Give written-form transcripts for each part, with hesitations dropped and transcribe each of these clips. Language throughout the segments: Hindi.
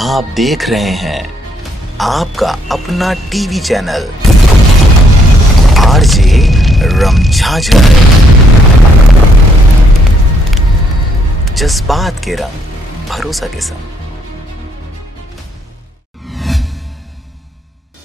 आप देख रहे हैं आपका अपना टीवी चैनल आरजे रमझाझर। जज्बात के रंग भरोसा के संग।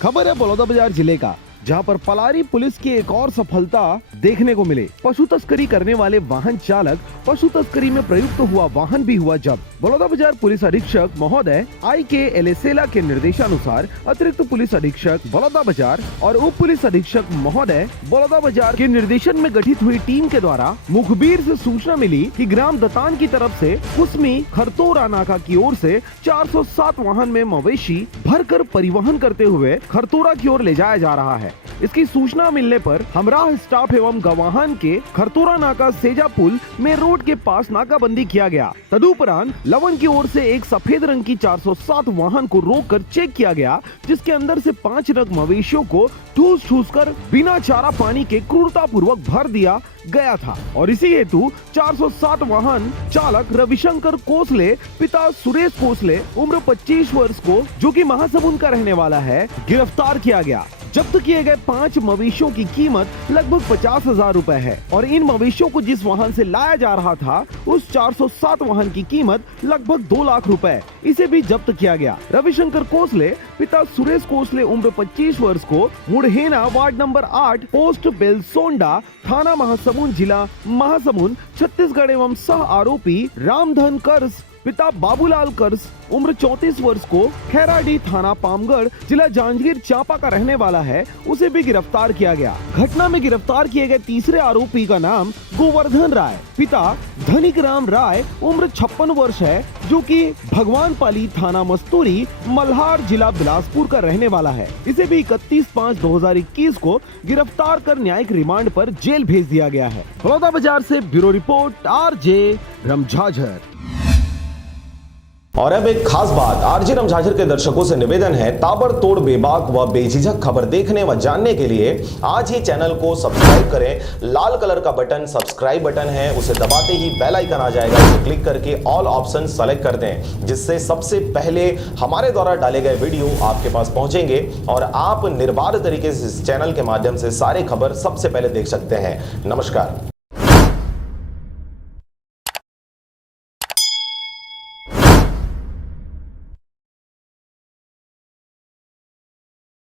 खबर है बलौदाबाजार जिले का, जहां पर पलारी पुलिस की एक और सफलता देखने को मिले। पशु तस्करी करने वाले वाहन चालक पशु तस्करी में प्रयुक्त हुआ वाहन भी हुआ जब्त। बलौदाबाजार पुलिस अधीक्षक महोदय IK एलेसेला के निर्देशानुसार अतिरिक्त पुलिस अधीक्षक बलौदाबाजार और उप पुलिस अधीक्षक महोदय बलौदाबाजार के निर्देशन में गठित हुई टीम के द्वारा मुखबिर से सूचना मिली कि ग्राम दतान की तरफ से कुसमी खरतोरा नाका की ओर से 407 वाहन में मवेशी भरकर परिवहन करते हुए खरतोरा की ओर ले जाया जा रहा है। इसकी सूचना मिलने पर हमराह स्टाफ एवं गवाहन के खरतोरा नाका सेजा पुल में रोड के पास नाकाबंदी किया गया। तदुपरांत लवन की ओर से एक सफेद रंग की 407 वाहन को रोककर चेक किया गया, जिसके अंदर से 5 नग मवेशियों को ठूस कर बिना चारा पानी के क्रूरता पूर्वक भर दिया गया था और इसी हेतु 407 वाहन चालक रविशंकर कोसले पिता सुरेश कोसले उम्र 25 वर्ष को, जो कि महासमुंद का रहने वाला है, गिरफ्तार किया गया। जब्त किए गए 5 मवेशियों की कीमत लगभग 50,000 रुपए है और इन मवेशियों को जिस वाहन से लाया जा रहा था उस 407 वाहन की कीमत लगभग 2 लाख रुपए, इसे भी जब्त किया गया। रविशंकर कोसले पिता सुरेश कोसले उम्र 25 वर्ष को मुढ़ेना वार्ड नंबर 8 पोस्ट बेलसोंडा थाना महासमुंद जिला महासमुंद छत्तीसगढ़ एवं सह आरोपी रामधन कर्स पिता बाबूलाल कर्स उम्र 34 वर्ष को खैराडी थाना पामगढ़ जिला जांजगीर चांपा का रहने वाला है, उसे भी गिरफ्तार किया गया। घटना में गिरफ्तार किए गए तीसरे आरोपी का नाम गोवर्धन राय पिता धनिक राम राय उम्र 56 वर्ष है, जो कि भगवानपाली थाना मस्तूरी मल्हार जिला बिलासपुर का रहने वाला है। इसे भी 31/5/2021 को गिरफ्तार कर न्यायिक रिमांड पर जेल भेज दिया गया है। बलौदाबाजार से ब्यूरो रिपोर्ट RJ रमझाझर। और अब एक खास बात, आरजे रमझाझर के दर्शकों से निवेदन है, ताबड़तोड़ बेबाक व बेझिझक खबर देखने व जानने के लिए आज ही चैनल को सब्सक्राइब करें। लाल कलर का बटन सब्सक्राइब बटन है, उसे दबाते ही बेल आइकन आ जाएगा, उसे क्लिक करके ऑल ऑप्शन सेलेक्ट कर दें, जिससे सबसे पहले हमारे द्वारा डाले गए वीडियो आपके पास पहुंचेंगे और आप निर्बाध तरीके से इस चैनल के माध्यम से सारे खबर सबसे पहले देख सकते हैं। नमस्कार।